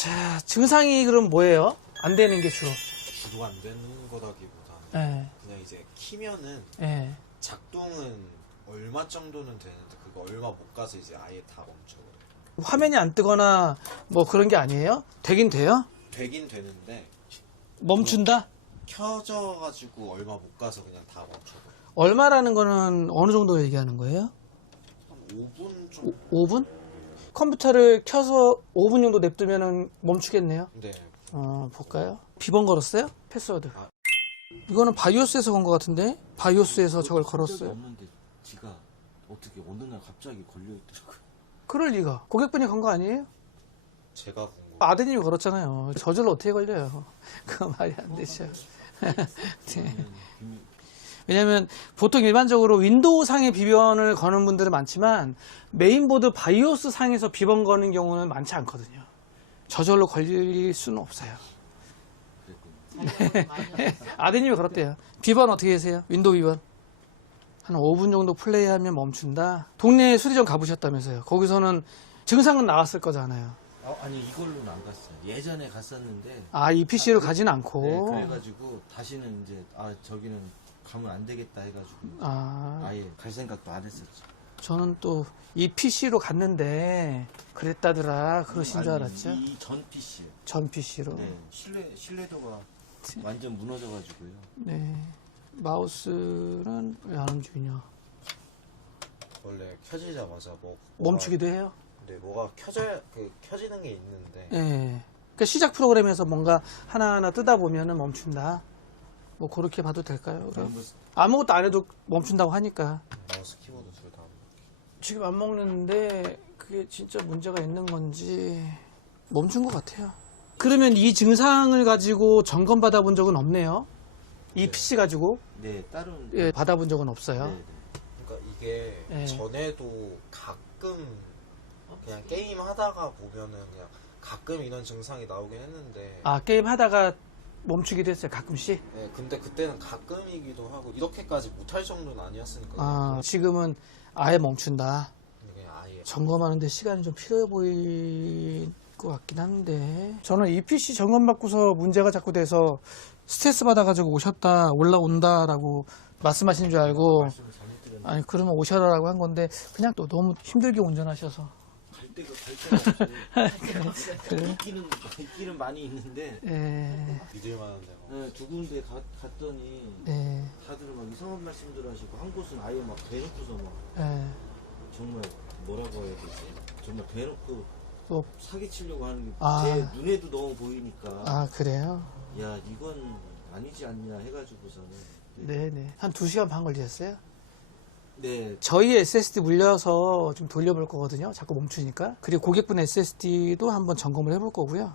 자, 증상이 그럼 뭐예요? 안 되는 게 주로. 주로 안 되는 거라기보다는 예. 그냥 이제 키면은 예. 작동은 얼마 정도는 되는데 그거 얼마 못 가서 이제 아예 다 멈춰버려요. 화면이 안 뜨거나 뭐 그런 게 아니에요? 되긴 돼요? 되긴 되는데 멈춘다? 켜져가지고 얼마 못 가서 그냥 다 멈춰버려요. 얼마라는 거는 어느 정도 얘기하는 거예요? 한 5분 정도? 5분? 컴퓨터를 켜서 5분 정도 냅두면 멈추겠네요. 네. 볼까요? 비번 걸었어요? 패스워드. 아. 이거는 바이오스에서 건 것 같은데? 바이오스에서 저걸 걸었어요. 없는데 지가 어떻게 어느 날 갑자기 걸려있더라고요. 그럴 리가. 고객분이 건 거 아니에요? 제가 본 거. 아드님이 걸었잖아요. 저절로 어떻게 걸려요? 그거 말이 안 되죠. 네. 왜냐면 보통 일반적으로 윈도우 상의 비번을 거는 분들은 많지만 메인보드 바이오스 상에서 비번 거는 경우는 많지 않거든요. 저절로 걸릴 수는 없어요. 네. 아드님이 걸었대요. 비번 어떻게 계세요? 윈도우 비번? 한 5분 정도 플레이하면 멈춘다. 동네 수리점 가보셨다면서요. 거기서는 증상은 나왔을 거잖아요. 아니 이걸로는 안 갔어요. 예전에 갔었는데 이 PC를 가진 않고. 네, 그래가지고 다시는 이제 저기는 가면 안 되겠다 해가지고 아예 갈 생각도 안 했었죠. 저는 또 이 PC로 갔는데 그랬다더라 그러신 줄 알았죠. 이 전 PC요. 전 PC로. 네, 신뢰도가 완전 무너져가지고요. 네. 마우스는 왜 안 움직이냐. 원래 켜지자마자 멈추기도 해요. 네, 뭐가 켜지는 게 있는데. 네. 그러니까 시작 프로그램에서 뭔가 하나하나 뜨다 보면은 멈춘다. 뭐 그렇게 봐도 될까요? 그럼? 아무것도 안 해도 멈춘다고 하니까. 마우스 키보드 둘 다. 지금 안 먹는데 그게 진짜 문제가 있는 건지 멈춘 것 같아요. 그러면 이 증상을 가지고 점검 받아본 적은 없네요. 이 네. PC 가지고 네, 다른 예, 받아본 적은 없어요. 네, 네. 그러니까 이게 네. 전에도 가끔 그냥 게임 하다가 보면은 그냥 가끔 이런 증상이 나오긴 했는데. 게임 하다가 멈추기도 했어요. 가끔씩. 네, 근데 그때는 가끔이기도 하고 이렇게까지 못할 정도는 아니었으니까. 지금은 아예 멈춘다. 그냥 아예. 점검하는데 시간이 좀 필요해 보일 것 같긴 한데 저는 이 PC 점검받고서 문제가 자꾸 돼서 스트레스 받아가지고 올라온다라고 말씀하신 줄 알고 말씀을 잘못드렸는데 아니 그러면 오셔라라고 한 건데 그냥 또 너무 힘들게 운전하셔서 갈 데가 없어요. 있기는 많이 있는데 믿을만한 데가. 네, 두 군데 갔더니 다들 막 이상한 말씀들 하시고 한 곳은 아예 막 대놓고서 막 정말 뭐라고 해야 되지? 정말 대놓고 또 사기치려고 하는 게 제 눈에도 너무 보이니까 그래요? 야 이건 아니지 않냐 해가지고서는 네네 한 2시간 반 걸리셨어요? 네 저희 SSD 물려서 좀 돌려볼 거거든요. 자꾸 멈추니까. 그리고 고객분 SSD도 한번 점검을 해볼 거고요.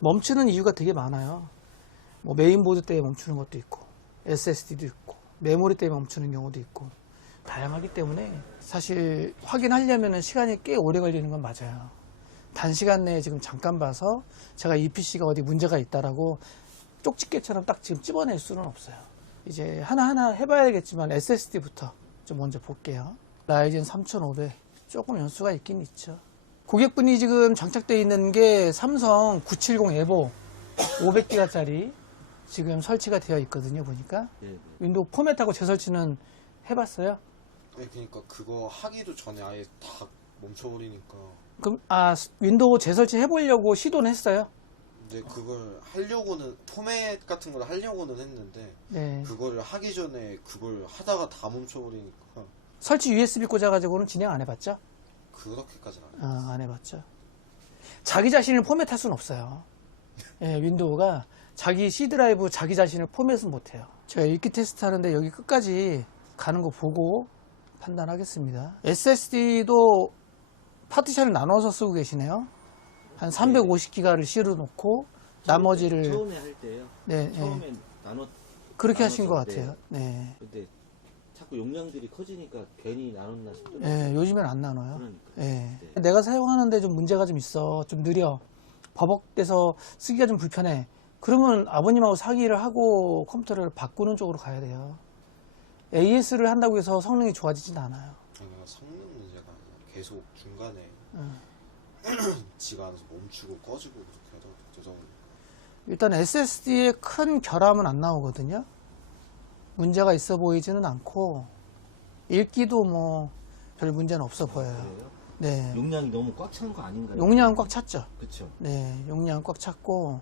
멈추는 이유가 되게 많아요. 뭐 메인보드 때문에 멈추는 것도 있고 SSD도 있고 메모리 때문에 멈추는 경우도 있고 다양하기 때문에 사실 확인하려면 시간이 꽤 오래 걸리는 건 맞아요. 단시간 내에 지금 잠깐 봐서 제가 이 PC가 어디 문제가 있다라고 쪽집게처럼 딱 지금 찝어낼 수는 없어요. 이제 하나하나 해봐야겠지만 SSD부터 좀 먼저 볼게요. 라이젠 3500 조금 연수가 있긴 있죠. 고객분이 지금 장착되어 있는 게 삼성 970 에보 500기가짜리 지금 설치가 되어 있거든요. 보니까 네. 윈도우 포맷하고 재설치는 해봤어요? 네, 그러니까 그거 하기도 전에 아예 다 멈춰버리니까. 그럼 윈도우 재설치 해보려고 시도는 했어요? 근데 그걸 하려고는 포맷 같은 걸 하려고는 했는데 네. 그거를 하기 전에 그걸 하다가 다 멈춰버리니까 설치 USB 꽂아가지고는 진행 안 해봤죠? 그렇게까지는 안 해요. 안 해봤죠. 자기 자신을 포맷할 수는 없어요. 예, 윈도우가 자기 C 드라이브 자기 자신을 포맷은 못해요. 제가 읽기 테스트 하는데 여기 끝까지 가는 거 보고 판단하겠습니다. SSD도 파티션을 나눠서 쓰고 계시네요. 한 350기가를 실어놓고 나머지를 처음에 할 때요. 네, 처음에 그렇게 하신 것 나눠서, 같아요. 네. 근데 자꾸 용량들이 커지니까 괜히 나눴나 싶더라고요. 네, 요즘엔 안 나눠요. 그러니까. 네. 네. 내가 사용하는데 좀 문제가 좀 있어. 좀 느려. 버벅대서 쓰기가 좀 불편해. 그러면 아버님하고 상의를 하고 컴퓨터를 바꾸는 쪽으로 가야 돼요. AS를 한다고 해서 성능이 좋아지진 않아요. 그냥 성능 문제가 아니라 계속 중간에 지가 알아서 멈추고 꺼지고 그렇게 하더라고요. 저장을. 일단 SSD에 큰 결함은 안 나오거든요. 문제가 있어 보이지는 않고 읽기도 뭐 별 문제는 없어 보여요. 그래요? 네. 용량이 너무 꽉 찬 거 아닌가요? 용량은 꽉 찼죠. 그쵸. 네, 용량은 꽉 찼고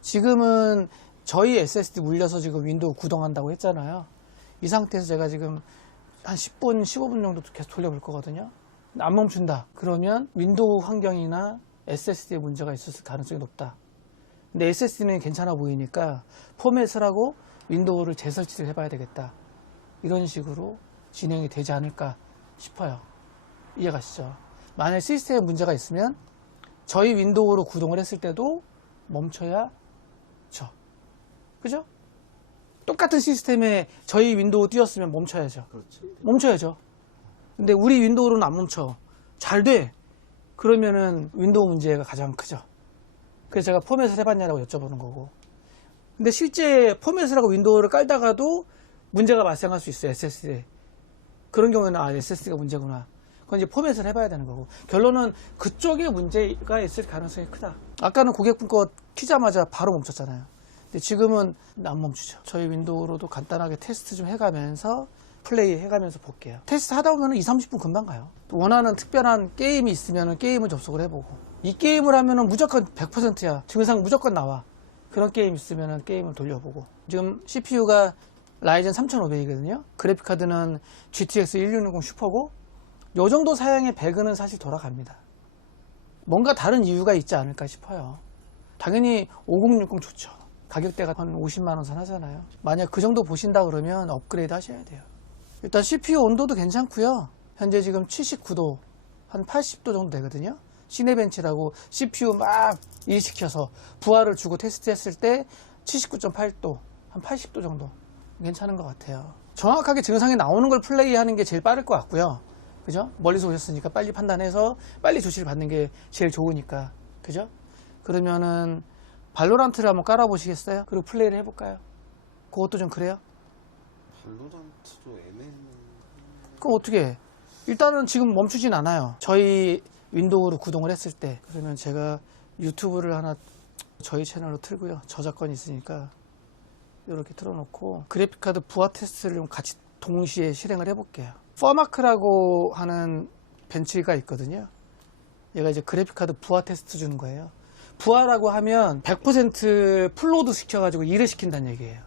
지금은 저희 SSD 물려서 지금 윈도우 구동한다고 했잖아요. 이 상태에서 제가 지금 한 10분, 15분 정도 계속 돌려볼 거거든요. 안 멈춘다. 그러면 윈도우 환경이나 SSD에 문제가 있을 가능성이 높다. 근데 SSD는 괜찮아 보이니까 포맷을 하고 윈도우를 재설치를 해봐야 되겠다. 이런 식으로 진행이 되지 않을까 싶어요. 이해가시죠? 만약 시스템에 문제가 있으면 저희 윈도우로 구동을 했을 때도 멈춰야 죠. 그죠? 똑같은 시스템에 저희 윈도우 띄웠으면 멈춰야죠. 그렇죠. 멈춰야죠. 근데 우리 윈도우로는 안 멈춰. 잘 돼. 그러면은 윈도우 문제가 가장 크죠. 그래서 제가 포맷을 해봤냐라고 여쭤보는 거고. 근데 실제 포맷을 하고 윈도우를 깔다가도 문제가 발생할 수 있어요. SSD에. 그런 경우에는 아, SSD가 문제구나. 그건 이제 포맷을 해봐야 되는 거고. 결론은 그쪽에 문제가 있을 가능성이 크다. 아까는 고객분 거 키자마자 바로 멈췄잖아요. 근데 지금은 안 멈추죠. 저희 윈도우로도 간단하게 테스트 좀 해가면서 플레이 해가면서 볼게요. 테스트 하다 보면 2, 30분 금방 가요. 또 원하는 특별한 게임이 있으면 게임을 접속을 해보고. 이 게임을 하면은 무조건 100%야. 증상 무조건 나와. 그런 게임 있으면 게임을 돌려보고. 지금 CPU가 라이젠 3500이거든요. 그래픽카드는 GTX 1660 슈퍼고 요 정도 사양의 배그는 사실 돌아갑니다. 뭔가 다른 이유가 있지 않을까 싶어요. 당연히 5060 좋죠. 가격대가 한 50만원 선 하잖아요. 만약 그 정도 보신다 그러면 업그레이드 하셔야 돼요. 일단 CPU 온도도 괜찮고요. 현재 지금 79도, 한 80도 정도 되거든요. 시네벤치라고 CPU 막 일시켜서 부하를 주고 테스트했을 때 79.8도, 한 80도 정도 괜찮은 것 같아요. 정확하게 증상이 나오는 걸 플레이하는 게 제일 빠를 것 같고요. 그죠? 멀리서 오셨으니까 빨리 판단해서 빨리 조치를 받는 게 제일 좋으니까. 그죠? 그러면은 발로란트를 한번 깔아보시겠어요? 그리고 플레이를 해볼까요? 그것도 좀 그래요? 발로란트도 애매한. 그럼 어떻게 해? 일단은 지금 멈추진 않아요. 저희 윈도우로 구동을 했을 때. 그러면 제가 유튜브를 하나 저희 채널로 틀고요. 저작권이 있으니까 이렇게 틀어놓고 그래픽카드 부하 테스트를 좀 같이 동시에 실행을 해볼게요. 퍼마크라고 하는 벤치가 있거든요. 얘가 이제 그래픽카드 부하 테스트 주는 거예요. 부하라고 하면 100% 풀로드 시켜가지고 일을 시킨다는 얘기예요.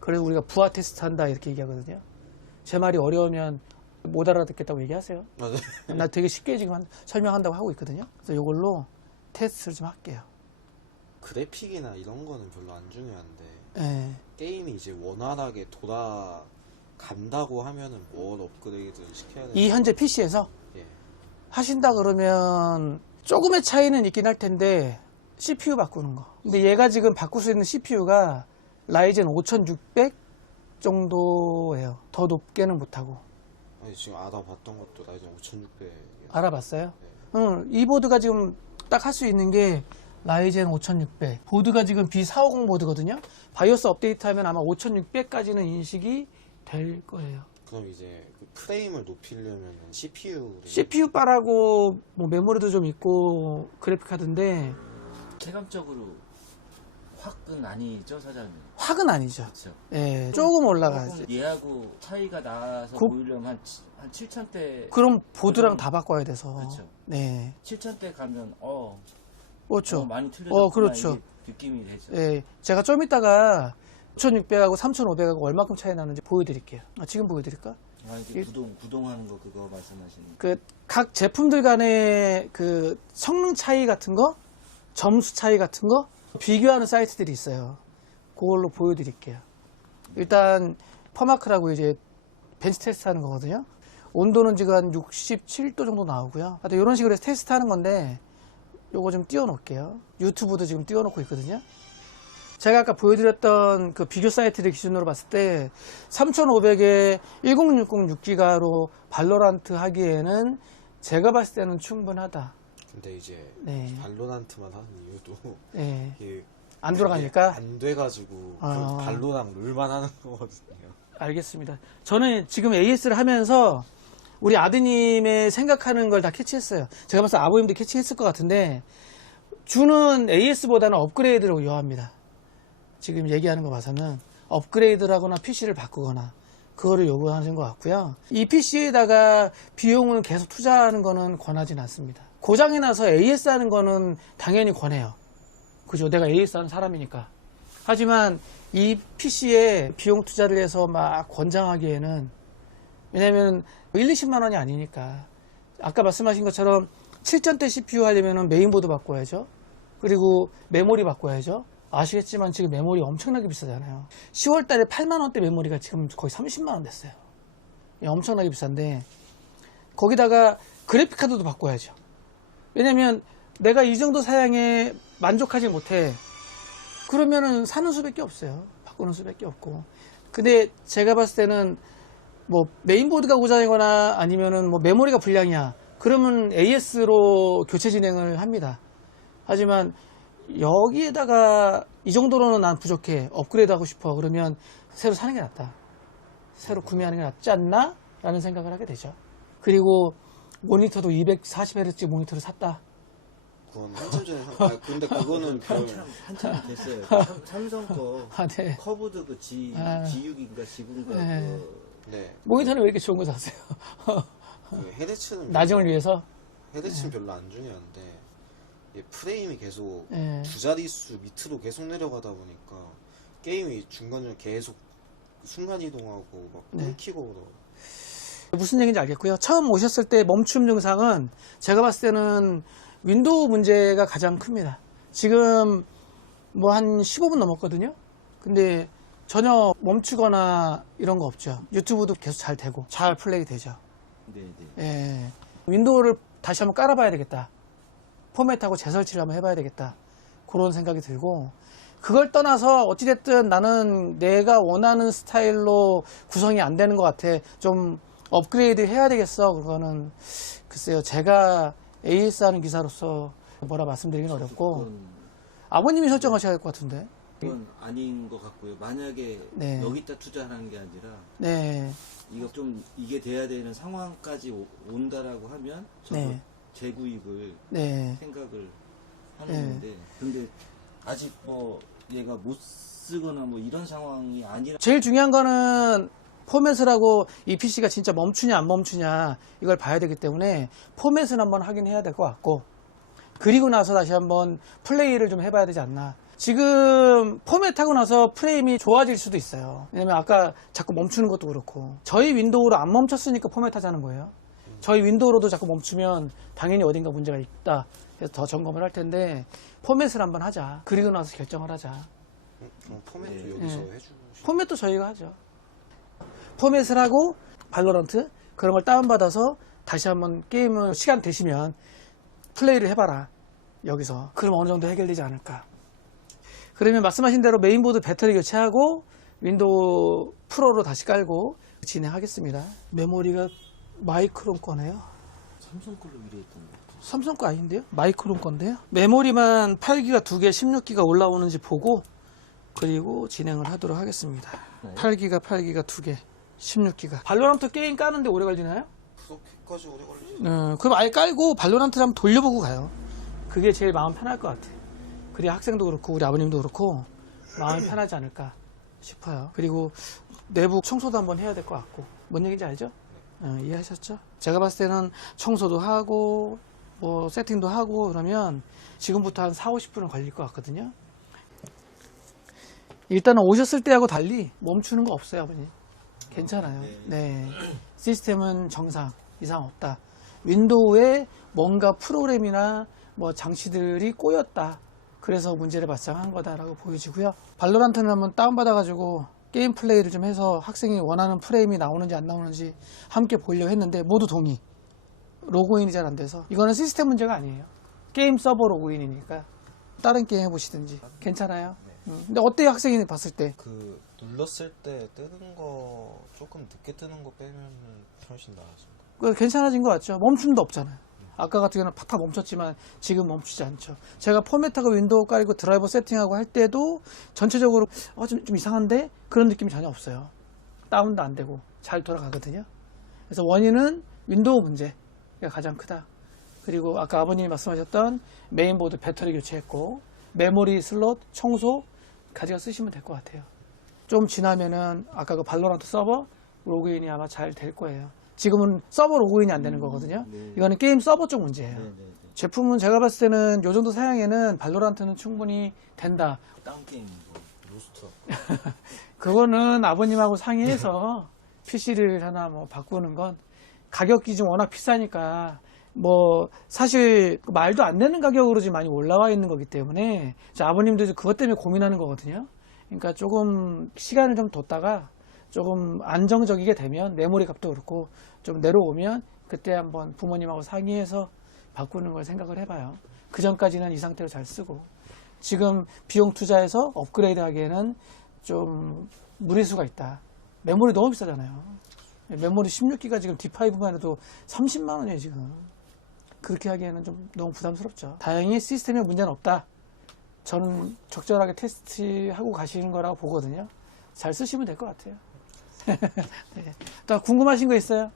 그래서 우리가 부하 테스트 한다 이렇게 얘기하거든요. 제 말이 어려우면 못 알아듣겠다고 얘기하세요. 맞아요. 나 되게 쉽게 지금 설명한다고 하고 있거든요. 그래서 이걸로 테스트를 좀 할게요. 그래픽이나 이런 거는 별로 안 중요한데 네. 게임이 이제 원활하게 돌아간다고 하면은 뭘 업그레이드를 시켜야 되나? 이 현재 PC에서 예. 하신다 그러면 조금의 차이는 있긴 할 텐데 CPU 바꾸는 거. 근데 얘가 지금 바꿀 수 있는 CPU가 라이젠 5600 정도예요. 더 높게는 못하고. 아니 지금 알아봤던 것도 라이젠 5600. 알아봤어요? 네. 응, 이 보드가 지금 딱 할 수 있는 게 라이젠 5600. 보드가 지금 B450 보드거든요. 바이오스 업데이트하면 아마 5600까지는 인식이 될 거예요. 그럼 이제 그 프레임을 높이려면 CPU 바라고 뭐 메모리도 좀 있고 그래픽 카드인데 체감적으로 확은 아니죠, 사장님? 확은 아니죠. 그렇죠. 예, 조금 올라가지. 얘하고 차이가 나서 그- 보이려면 한 7,000대. 그럼 보드랑 다 바꿔야 돼서. 그렇죠. 네, 7,000대 가면 그렇죠. 많이 틀려졌구나. 그렇죠. 이게 느낌이 되죠. 예, 제가 좀 이따가 2600하고 3500하고 얼마큼 차이 나는지 보여드릴게요. 지금 보여드릴까? 이게 일- 구동하는 거 그거 말씀하시는 거. 그 각 제품들 간의 그 성능 차이 같은 거, 점수 차이 같은 거 비교하는 사이트들이 있어요. 그걸로 보여드릴게요. 일단 퍼마크라고 이제 벤치 테스트 하는 거거든요. 온도는 지금 한 67도 정도 나오고요. 하여튼 이런 식으로 해서 테스트 하는 건데 요거 좀 띄워놓을게요. 유튜브도 지금 띄워놓고 있거든요. 제가 아까 보여드렸던 그 비교 사이트를 기준으로 봤을 때 3500에 1060 6기가로 발로란트 하기에는 제가 봤을 때는 충분하다. 근데 이제 네. 발로란트만 하는 이유도 네. 이게 안 돌아가니까? 안 돼가지고 아. 그 발로랑 룰만 하는 거거든요. 알겠습니다. 저는 지금 AS를 하면서 우리 아드님의 생각하는 걸 다 캐치했어요. 제가 봤을 때 아버님도 캐치했을 것 같은데 주는 AS보다는 업그레이드를 요합니다. 지금 얘기하는 거 봐서는 업그레이드를 하거나 PC를 바꾸거나 그거를 요구하는 것 같고요. 이 PC에다가 비용을 계속 투자하는 거는 권하진 않습니다. 고장이 나서 AS 하는 거는 당연히 권해요. 그죠? 내가 AS 하는 사람이니까. 하지만 이 PC에 비용 투자를 해서 막 권장하기에는, 왜냐면 1, 20만 원이 아니니까. 아까 말씀하신 것처럼 7전대 CPU 하려면 메인보드 바꿔야죠. 그리고 메모리 바꿔야죠. 아시겠지만 지금 메모리 엄청나게 비싸잖아요. 10월 달에 8만 원대 메모리가 지금 거의 30만 원 됐어요. 엄청나게 비싼데 거기다가 그래픽카드도 바꿔야죠. 왜냐면 내가 이 정도 사양에 만족하지 못해. 그러면은 사는 수밖에 없어요. 바꾸는 수밖에 없고. 근데 제가 봤을 때는 뭐 메인보드가 고장이거나 아니면은 뭐 메모리가 불량이야. 그러면 AS로 교체 진행을 합니다. 하지만 여기에다가 이 정도로는 난 부족해. 업그레이드 하고 싶어. 그러면 새로 사는 게 낫다. 새로 구매하는 게 낫지 않나? 라는 생각을 하게 되죠. 그리고 모니터도 240Hz 모니터를 샀다. 그건 한참 전에 근데 그거는 한참 됐어요. 삼성 거 네. 커브드 그 G6인가 G9인가 네. 네. 모니터는 왜 이렇게 좋은 거 샀어요? 그 헤드츠는 나중을 위해서? 헤드츠는 별로 안 중요한데 프레임이 계속 네. 두 자릿수 밑으로 계속 내려가다 보니까 게임이 중간중간 계속 순간이동하고 막 끊기고 그러고. 무슨 얘기인지 알겠고요. 처음 오셨을 때 멈춤 증상은 제가 봤을 때는 윈도우 문제가 가장 큽니다. 지금 뭐 한 15분 넘었거든요. 근데 전혀 멈추거나 이런 거 없죠. 유튜브도 계속 잘 되고 잘 플레이 되죠. 네네. 예. 윈도우를 다시 한번 깔아봐야 되겠다. 포맷하고 재설치를 한번 해봐야 되겠다. 그런 생각이 들고, 그걸 떠나서 어찌됐든 나는 내가 원하는 스타일로 구성이 안 되는 것 같아. 좀 업그레이드 해야 되겠어. 그거는 글쎄요. 제가 AS 하는 기사로서 뭐라 말씀드리긴 어렵고, 아버님이 설정하셔야 될 것 같은데. 그건 아닌 것 같고요. 만약에 네. 여기다 투자하는 게 아니라 네. 이거 좀 이게 돼야 되는 상황까지 온다라고 하면 저도 네. 재구입을 네. 생각을 하는 네. 건데, 근데 아직 뭐 얘가 못 쓰거나 뭐 이런 상황이 아니라. 제일 중요한 거는 포맷을 하고 이 PC가 진짜 멈추냐 안 멈추냐 이걸 봐야 되기 때문에 포맷은 한번 확인해야 될 것 같고, 그리고 나서 다시 한번 플레이를 좀 해봐야 되지 않나. 지금 포맷하고 나서 프레임이 좋아질 수도 있어요. 왜냐면 아까 자꾸 멈추는 것도 그렇고, 저희 윈도우로 안 멈췄으니까 포맷하자는 거예요. 저희 윈도우로도 자꾸 멈추면 당연히 어딘가 문제가 있다. 그래서 더 점검을 할 텐데 포맷을 한번 하자. 그리고 나서 결정을 하자. 그럼 포맷도 여기서 해주고. 포맷도 저희가 하죠. 포맷을 하고 발로란트 그런 걸 다운받아서 다시 한번 게임을 시간 되시면 플레이를 해봐라. 여기서. 그럼 어느 정도 해결되지 않을까. 그러면 말씀하신 대로 메인보드 배터리 교체하고 윈도우 프로로 다시 깔고 진행하겠습니다. 메모리가 마이크론 거네요. 삼성 걸로 위로했던 거. 삼성 거 아닌데요? 마이크론 건데요. 메모리만 8기가 2개, 16기가 올라오는지 보고 그리고 진행을 하도록 하겠습니다. 네. 8기가 2개, 16기가. 발로란트 게임 까는데 오래 걸리나요? 그렇게까지 오래 걸리지. 그럼 아예 깔고 발로란트를 한번 돌려보고 가요. 그게 제일 마음 편할 것 같아요. 그래야 학생도 그렇고 우리 아버님도 그렇고 마음이 편하지 않을까 싶어요. 그리고 내부 청소도 한번 해야 될 것 같고. 뭔 얘기인지 알죠? 이해하셨죠? 제가 봤을 때는 청소도 하고 뭐 세팅도 하고 그러면 지금부터 한 4, 50분은 걸릴 것 같거든요. 일단은 오셨을 때하고 달리 멈추는 거 없어요, 아버님. 괜찮아요. 네. 시스템은 정상, 이상 없다. 윈도우에 뭔가 프로그램이나 뭐 장치들이 꼬였다. 그래서 문제를 발생한 거다라고 보여지고요. 발로란트는 한번 다운받아가지고 게임 플레이를 좀 해서 학생이 원하는 프레임이 나오는지 안 나오는지 함께 보려고 했는데 모두 동의. 로그인이 잘 안 돼서. 이거는 시스템 문제가 아니에요. 게임 서버 로그인이니까 다른 게임 해보시든지. 괜찮아요? 근데 어때요, 학생이 봤을 때? 그 눌렀을 때 뜨는 거 조금 늦게 뜨는 거 빼면 훨씬 나아집니다. 괜찮아진 것 같죠? 멈춤도 없잖아요. 아까 같은 경우는 팍팍 멈췄지만 지금 멈추지 않죠. 제가 포맷하고 윈도우 깔고 드라이버 세팅하고 할 때도 전체적으로 좀 이상한데? 그런 느낌이 전혀 없어요. 다운도 안 되고 잘 돌아가거든요. 그래서 원인은 윈도우 문제가 가장 크다. 그리고 아까 아버님이 말씀하셨던 메인보드 배터리 교체했고 메모리 슬롯 청소 가져가 쓰시면 될 것 같아요. 좀 지나면은 아까 그 발로란트 서버 로그인이 아마 잘 될 거예요. 지금은 서버 로그인이 안 되는 거거든요. 네. 이거는 게임 서버 쪽 문제예요. 네. 제품은 제가 봤을 때는 요 정도 사양에는 발로란트는 충분히 된다. 다운 게임 뭐 로스터. 그거는 아버님하고 상의해서 PC를 하나 뭐 바꾸는 건 가격이 좀 워낙 비싸니까 뭐 사실 말도 안 되는 가격으로 지금 많이 올라와 있는 거기 때문에 아버님도 그것 때문에 고민하는 거거든요. 그러니까 조금 시간을 좀 뒀다가 조금 안정적이게 되면 메모리 값도 그렇고 좀 내려오면 그때 한번 부모님하고 상의해서 바꾸는 걸 생각을 해봐요. 그 전까지는 이 상태로 잘 쓰고 지금 비용 투자해서 업그레이드 하기에는 좀 무리수가 있다. 메모리 너무 비싸잖아요. 메모리 16기가 지금 D5만 해도 30만 원이에요 지금. 그렇게 하기에는 좀 너무 부담스럽죠. 다행히 시스템에 문제는 없다. 저는 적절하게 테스트하고 가시는 거라고 보거든요. 잘 쓰시면 될 것 같아요. 네. 또 궁금하신 거 있어요?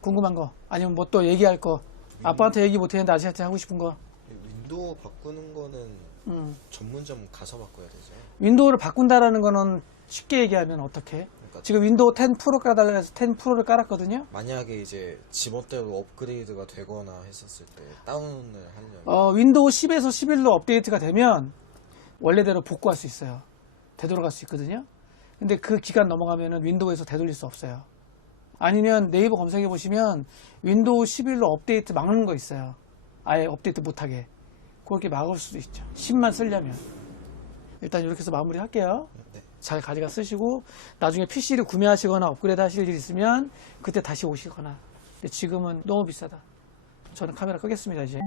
궁금한 거 아니면 뭐 또 얘기할 거 아빠한테 얘기 못했는데 아저씨한테 하고 싶은 거. 윈도우 바꾸는 거는 전문점 가서 바꿔야 되죠. 윈도우를 바꾼다라는 거는 쉽게 얘기하면 어떻게? 그러니까 지금 윈도우 10 프로 깔아달라 해서 10 프로를 깔았거든요. 만약에 이제 지멋대로 업그레이드가 되거나 했었을 때 다운을 하려면 윈도우 10에서 11로 업데이트가 되면 원래대로 복구할 수 있어요. 되돌아갈 수 있거든요. 근데 그 기간 넘어가면은 윈도우에서 되돌릴 수 없어요. 아니면 네이버 검색해 보시면 윈도우 11로 업데이트 막는 거 있어요. 아예 업데이트 못하게. 그렇게 막을 수도 있죠. 10만 쓰려면. 일단 이렇게 해서 마무리 할게요. 네. 잘 가져가 쓰시고 나중에 PC를 구매하시거나 업그레이드 하실 일 있으면 그때 다시 오시거나. 근데 지금은 너무 비싸다. 저는 카메라 끄겠습니다 이제.